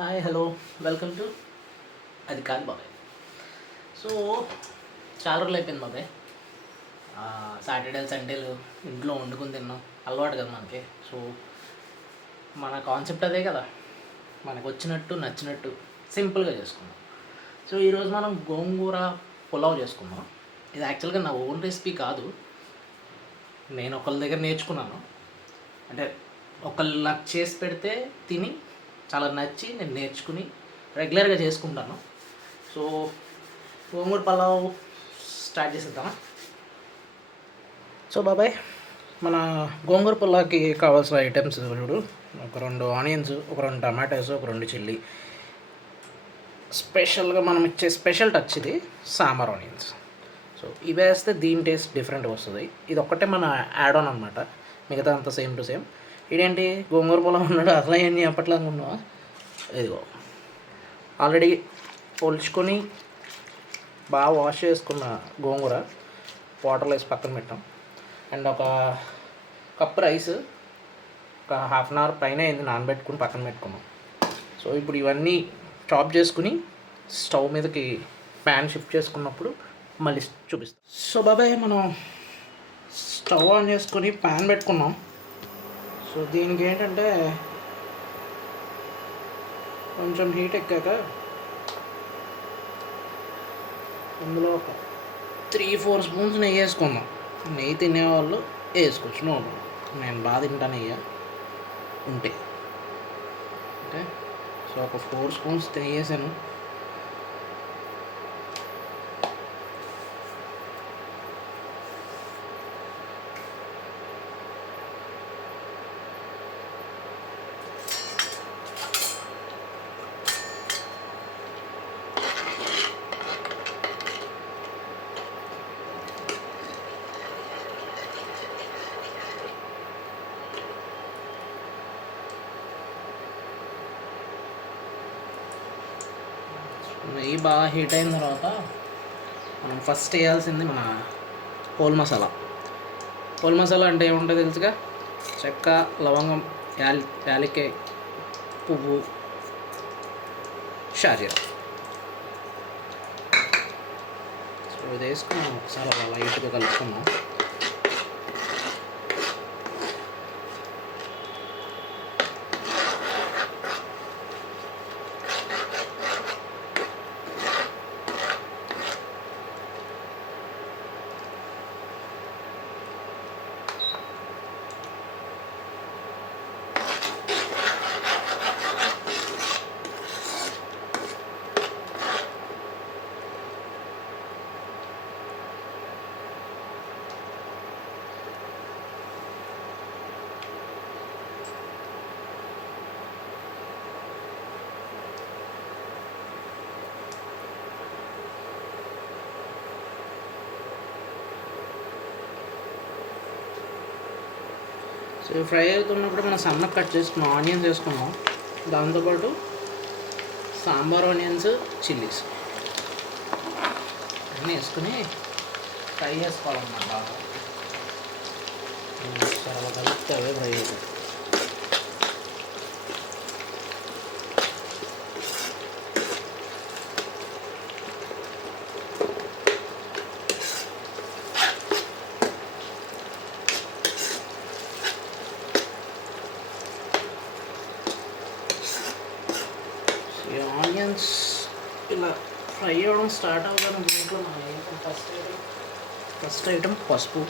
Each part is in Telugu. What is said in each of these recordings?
హాయ్ హలో వెల్కమ్ టు అది కాదు బాబాయ్. సో చాలా రోజులు అయిపోయింది బాబాయ్. సాటర్డే సండేలు ఇంట్లో వండుకుని తిన్నాం అలవాటు కదా మనకి. సో మన కాన్సెప్ట్ అదే కదా, మనకు వచ్చినట్టు నచ్చినట్టు సింపుల్గా చేసుకుందాం. సో ఈరోజు మనం గోంగూర పులావ్ చేసుకుందాం. ఇది యాక్చువల్గా నా ఓన్ రెసిపీ కాదు, నేను ఒకళ్ళ దగ్గర నేర్చుకున్నాను. అంటే ఒకళ్ళు నాకు చేసి పెడితే తిని చాలా నచ్చి నేను నేర్చుకుని రెగ్యులర్గా చేసుకుంటాను. సో గోంగూర పలావ్ స్టార్ట్ చేసేద్దామా? సో బాబాయ్, మన గోంగూర పులావ్కి కావాల్సిన ఐటమ్స్ చూడు. ఒక 2 ఆనియన్స్, ఒక 2 టమాటోస్, ఒక 2 చిల్లీ. స్పెషల్గా మనం ఇచ్చే స్పెషల్ టచ్ ఇది సాంబార్ ఆనియన్స్. సో ఇవి వేస్తే దీని టేస్ట్ డిఫరెంట్గా వస్తుంది. ఇది ఒక్కటే మన యాడ్ ఆన్ అనమాట, మిగతా అంతా సేమ్ టు సేమ్. ఇదేంటి గోంగూర పొలం ఉన్నాడు అసలు అవన్నీ అప్పట్లాగా ఉన్నావా? ఇదిగో ఆల్రెడీ పొలుచుకొని బాగా వాష్ చేసుకున్న గోంగూర వాటర్లో వేసి పక్కన పెట్టాం. అండ్ ఒక కప్ రైస్ ఒక హాఫ్ అన్ అవర్ పైన అయింది నానబెట్టుకుని పక్కన పెట్టుకున్నాం. సో ఇప్పుడు ఇవన్నీ చాప్ చేసుకుని స్టవ్ మీదకి ప్యాన్ షిఫ్ట్ చేసుకున్నప్పుడు మళ్ళీ చూపిస్తాం. సో బాబాయ్, మనం స్టవ్ ఆన్ చేసుకొని ప్యాన్ పెట్టుకున్నాం. సో దీనికి ఏంటంటే కొంచెం హీట్ ఎక్కాక అందులో ఒక 3-4 స్పూన్స్ నెయ్యి వేసుకుందాం. నెయ్యి తినేవాళ్ళు వేసుకోవచ్చు, నో ప్రాబ్లం. నేను బాగా తింటాను నెయ్యి ఉంటే. ఓకే, సో ఒక 4 స్పూన్స్ నెయ్యి వేసాను. నెయ్యి బాగా హీట్ అయిన తర్వాత మనం ఫస్ట్ వేయాల్సింది మన హోల్ మసాలా. హోల్ మసాలా అంటే ఏముంటుందో తెలుసుగా, చెక్క, లవంగం, యాలక్కాయ పువ్వు, షాజీరా. సో ఇది వేసుకున్నాం, ఒకసారి అలా లైట్గా కలుసుకున్నాం. సో ఫ్రై అవుతున్నప్పుడు మనం సన్నగా కట్ చేసుకున్నాం ఆనియన్స్ వేసుకున్నాం. దాంతోపాటు సాంబార్ ఆనియన్స్, చిల్లీస్ అన్నీ వేసుకుని ఫ్రై చేసుకోవాలన్నమాట బాగా. చాలా కలిపితే అవే ఫ్రై అవుతాయి. ఈ ఆనియన్స్ ఇలా ఫ్రై అవ్వడం స్టార్ట్ అవ్వగానే దీంట్లో మనం ఫస్ట్ ఐటమ్ పసుపు,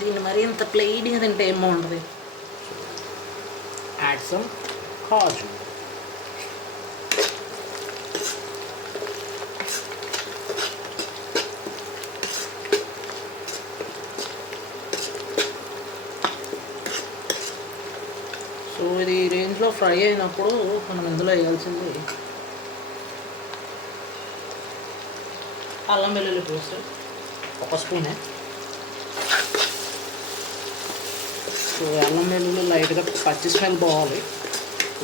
దీన్ని మరి ఇంత ప్లెయిన్గా తింటే ఏం బాగుంటుంది. యాడ్ సమ్ కాజు. దీంట్లో ఫ్రై అయినప్పుడు మనం ఇందులో వేయాల్సింది అల్లం వెల్లుల్లి పేస్ట్ 1 స్పూనే. సో అల్లం వెల్లుల్లి లైట్గా పచ్చి స్మెల్ పోవాలి,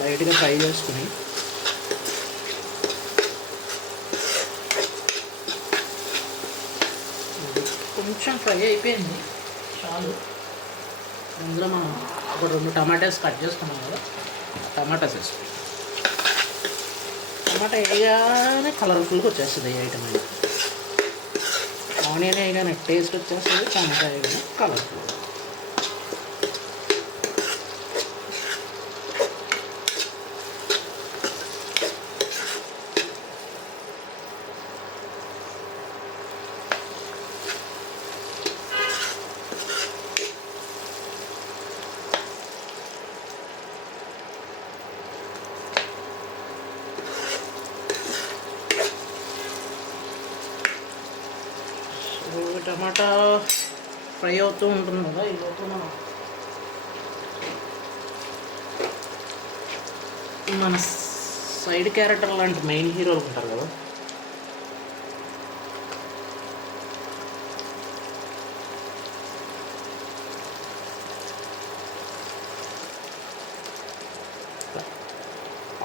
లైట్గా ఫ్రై చేసుకుని కొంచెం ఫ్రై అయిపోయింది చాలు. అందులో మనం ఒక 2 టమాటాస్ కట్ చేసుకున్నాం కదా, టమాటాస్ వేసుకుంటాం. టమాటా వేయగానే కలర్ఫుల్గా వచ్చేస్తుంది ఈ ఐటమ్ అనేది. ఆనియన్ వేయగానే టేస్ట్ వచ్చేస్తుంది, టమాటా వేయగానే కలర్ఫుల్. టమాటా ఫ్రై అవుతూ ఉంటుంది కదా, ఈ లోపల మన సైడ్ క్యారెక్టర్ లాంటి మెయిన్ హీరోలు ఉంటారు కదా,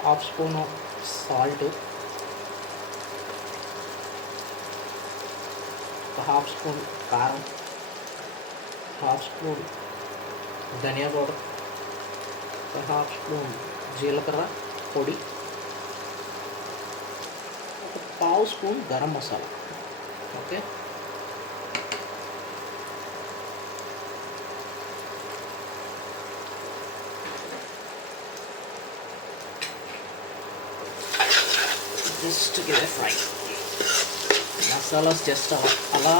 half spoon salt, half spoon కారం, హాఫ్ స్పూన్ ధనియా పౌడర్, హాఫ్ స్పూన్ జీలకర్ర పొడి, ఒక పావు spoon garam masala. Okay, just give a fry. Masalas just అలా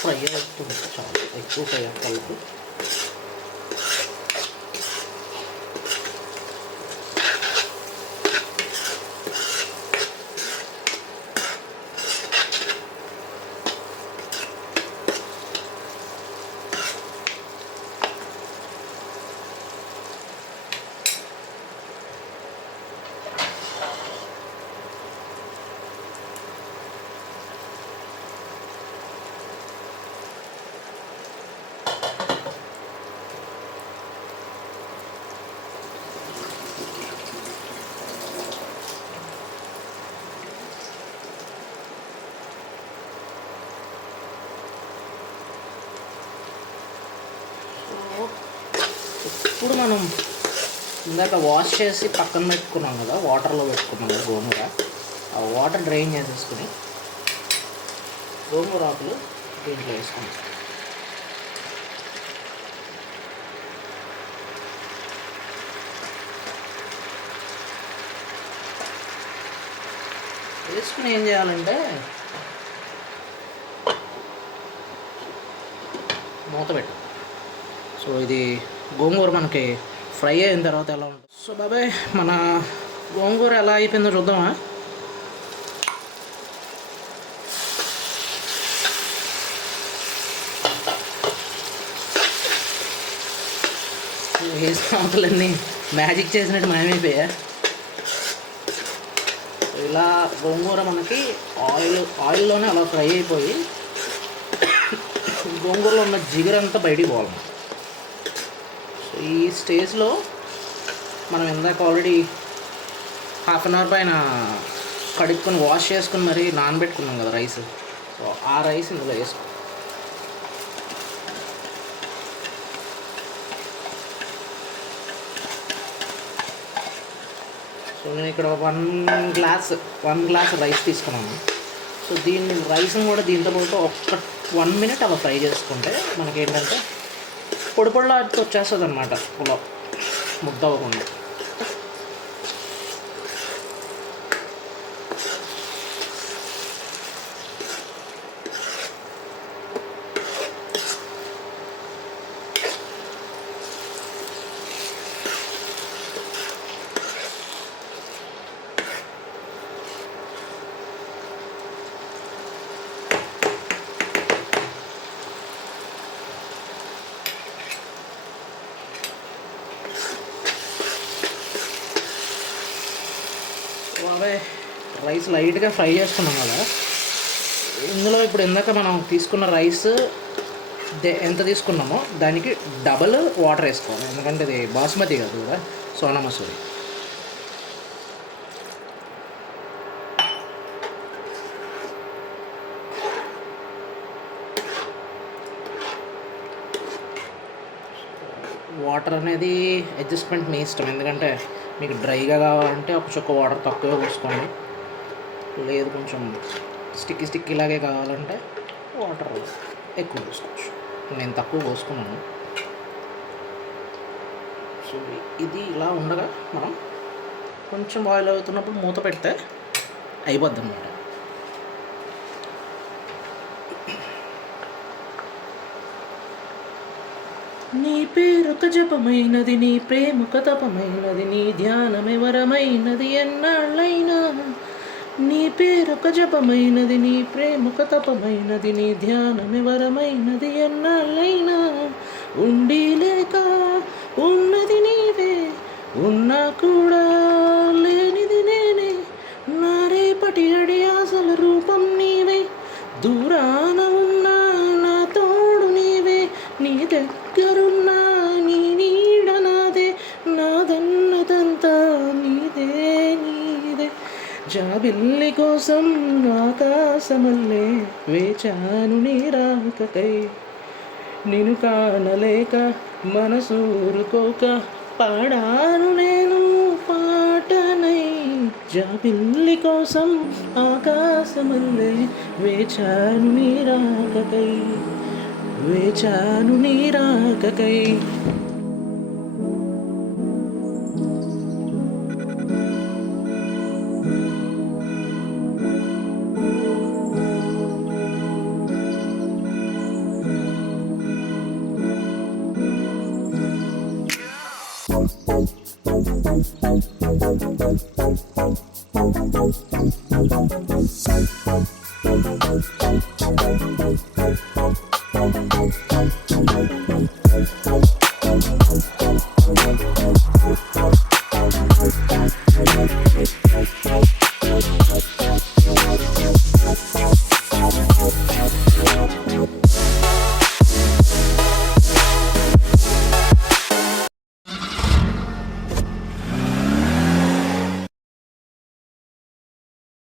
ఫ్రై అవుతుంది, చాలా ఎక్కువ ఫ్రై అవ్వకూడదు. ఇప్పుడు మనం ఇందాక వాష్ చేసి పక్కన పెట్టుకున్నాం కదా, వాటర్లో పెట్టుకున్నాం కదా గోంగూర, ఆ వాటర్ డ్రైన్ చేసేసుకుని గోంగూర ఆకులు దీంట్లో వేసుకున్నాం. వేసుకుని ఏం చేయాలంటే మూత పెట్టు. సో ఇది గోంగూర మనకి ఫ్రై అయిన తర్వాత ఎలా ఉంటుంది. సో బాబాయ్, మన గోంగూర ఎలా అయిపోయిందో చూద్దామా? వేసిన ఆకులన్నీ మ్యాజిక్ చేసినట్టు మాయమైపోయా. ఇలా గోంగూర మనకి ఆయిల్లోనే అలా ఫ్రై అయిపోయి గోంగూరలో ఉన్న జిగురంతా బయటికి పోవాలి. సో ఈ స్టేజ్లో మనం ఇందాక ఆల్రెడీ హాఫ్ అన్ అవర్ పైన కడుక్కొని వాష్ చేసుకుని మరి నానబెట్టుకున్నాం కదా రైస్. సో ఆ రైస్ ఇందులో వేసుకో. సో నేను ఇక్కడ 1 గ్లాస్ రైస్ తీసుకున్నాను. సో రైస్ని కూడా దీంతో పాటు ఒక్క 1 మినిట్ అలా ఫ్రై చేసుకుంటే మనకేంటంటే పొడి పొడిలా వచ్చేస్తుంది అనమాట, పులావ్ ముద్ద అవ్వకుండా. రైస్ లైట్గా ఫ్రై చేసుకున్నాం కదా, ఇందులో ఇప్పుడు ఇందాక మనం తీసుకున్న రైస్ ఎంత తీసుకున్నామో దానికి డబల్ వాటర్ వేసుకోవాలి, ఎందుకంటే ఇది బాస్మతి కాదు కదా, సోనా మసూరి. వాటర్ అనేది అడ్జస్ట్మెంట్ మీ ఇష్టం, ఎందుకంటే మీకు డ్రైగా కావాలంటే ఒక చుక్క వాటర్ తక్కువ పోసుకోండి, లేదు కొంచెం స్టిక్కి ఇలాగే కావాలంటే వాటర్ ఎక్కువ పోసుకోవచ్చు. నేను తక్కువ పోసుకున్నాను. సో ఇది ఇలా ఉండగా మనం కొంచెం బాయిల్ అవుతున్నప్పుడు మూత పెడితే అయిపోద్ది అన్నమాట. నీ పేరొక జపమైనది, నీ ప్రేమొక తపమైనది, నీ ధ్యానమే వరమైనది ఎన్నాళ్ళైనా. నీ పేరొక జపమైనది, నీ ప్రేమొక తపమైనది, నీ ధ్యానమే వరమైనది ఎన్నాళ్ళైనా. ఉండి లేక ఉన్నది నీవే, ఉన్నా కూడా లేనిది నేనే. నా రేపటి అడి ఆశల రూపం నీవే, దూరాన ఉన్నా నా తోడు నీవే. నీ దగ్గరున్నా నీ నీడ నాదే, నాదన్నదంతా నీదే నీదే. జాబిల్లి కోసం ఆకాశమల్లే వేచాను నీ రాకకై. నిన్ను కానలేక మనసూరుకోక పాడాను నేను పాటనై. జాబిల్లి కోసం ఆకాశమల్లే వేచాను నీ రాకకై, వేచాను నీ రాకకై.